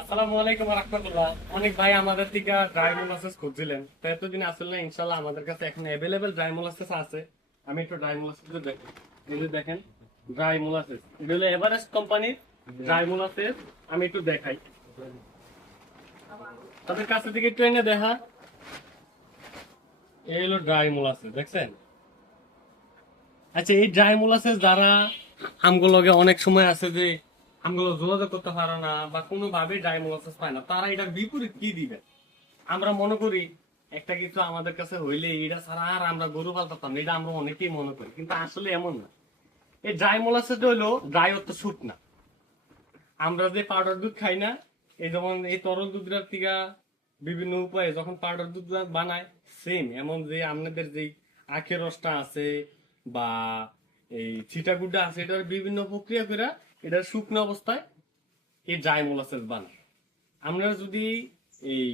আসসালামু আলাইকুম ওয়া রাহমাতুল্লাহ। অনেক ভাই আমাদের থেকে ড্রাই মোলাসেস খুঁজছিলেন, তো এতদিন আসলে না, ইনশাল্লাহ আমাদের কাছে এখন অ্যাভেলেবেল ড্রাই মোলাসেস আছে। আমি একটু ড্রাই মোলাসেস দেখেন, এই যে দেখেন ড্রাই মোলাসেস, এগুলো এভারেস্ট কোম্পানির ড্রাই মোলাসেস। আমি একটু দেখাই, তাদের কাছে থেকে একটু এনে দেখা। এই হলো ড্রাই মোলাসেস, দেখছেন? আচ্ছা, এই ড্রাই মোলাসেস যারা আমগুলোকে অনেক সময় আছে যে আমগুলো যোগাযোগ করতে পারে না বা কোনোভাবে ড্রাই মোলাসেস পায় না, তারা এটার বিপরীত কি দিবে? আমরা মনে করি একটা কিছু আমাদের কাছে হইলে এটা ছাড়া আর আমরা গরু পালতাম না, এটা আমরা অনেকেই মনে করি, কিন্তু আসলে এমন না। এই ড্রাই মোলাসেস হইলো ড্রাই অর্থ শুট না। আমরা যে পাউডার দুধ খাই না, এই যেমন এই তরল দুধটার থেকে বিভিন্ন উপায়ে যখন পাউডার দুধ বানায়, সেম এমন যে আপনাদের যে আখের রসটা আছে বা এই ছিটাগুড্ডা আছে, এটার বিভিন্ন প্রক্রিয়া করে এটার শুকনো অবস্থায় এই ড্রাই মোলাসেস বানায়। আপনারা যদি এই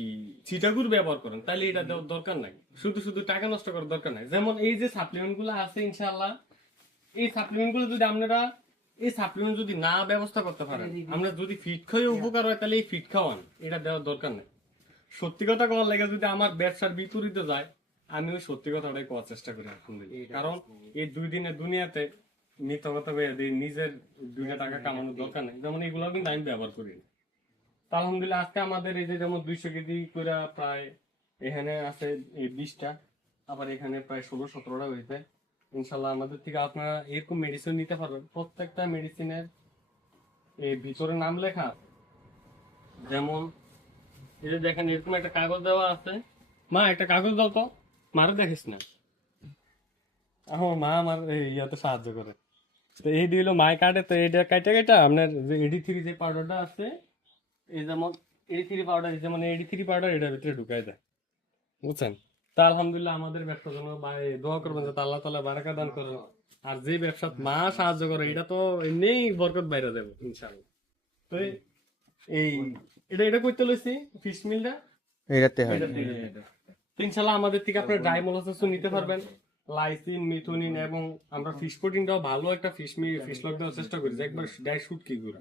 চিটাগুড় ব্যবহার করেন তাহলে এটা দেওয়ার দরকার নাই, শুধু শুধু টাকা নষ্ট করার দরকার নাই। যেমন এই যে সাপ্লিমেন্ট গুলো আছে, ইনশাল্লাহ এই সাপ্লিমেন্ট গুলো যদি আপনারা এই সাপ্লিমেন্ট যদি না ব্যবস্থা করতে পারেন, আমরা যদি ফিট খাইয়ে উপকার হয়, তাহলে এই ফিট খাওয়ান এটা দেওয়ার দরকার নেই। সত্যি কথা কওয়ার লেগে যদি আমার ব্যবসার বিপরীতে যায়, আমি ওই সত্যি কথাটাই করার চেষ্টা করি আলহামদুলিল্লাহ। কারণ এই 2 দিনের দুনিয়াতে মিথ্যা কথা বলে নিজের 2টা টাকা কামানোর দরকার নেই। যেমন এগুলো কিন্তু আমি ব্যবহার করি না। তো আলহামদুলিল্লাহ আজকে আমাদের এই যে যেমন 200 কেজি করে প্রায় এখানে আছে এই 20টা, আবার এখানে প্রায় 16-17টা হয়েছে। ইনশাল্লাহ আমাদের থেকে আপনারা এরকম মেডিসিন নিতে পারবেন। প্রত্যেকটা মেডিসিনের এই ভিতরে নাম লেখা আছে। যেমন এই যে দেখেন এরকম একটা কাগজ দেওয়া আছে। মা, একটা কাগজ দাও তো, মারে দেখিস না। আমার মা আমার এই ইয়াতে সাহায্য করে। তো এই দিল মাই কাটে, তো এইটা কাটে কাটা আপনার যে এডি 3 যে পাউডারটা আছে, এই যেমন 83 পাউডার, যেমন 83 পাউডার এটার ভিতরে ঢুকাই দেয়, বুঝছেন? তা আলহামদুলিল্লাহ আমাদের ব্যবসার জন্য দোয়া করবেন যাতে আল্লাহ তাআলা বারাকা দান করেন। আর যে ব্যবসা মা সাহায্য করে, এটা তো এমনিই বরকত বাইরে যাবে ইনশাআল্লাহ। তো এই এটা এটা করতে লইছি ফিশ মিলটা, এটাতে হয়। এটা দিয়ে তো ইনশাআল্লাহ আমাদের থেকে আপনার ড্রাই মোলাসেস নিতে পারবেন। লাইসিন, মিথুনিন এবং আমরা ফিশ প্রোটিনটাও ভালো একটা ফিশ লক দেওয়ার চেষ্টা করি যে একবার ডাই শুট কি করে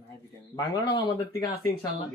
বাংলা নাম আমাদের থেকে আছে ইনশাআল্লাহ।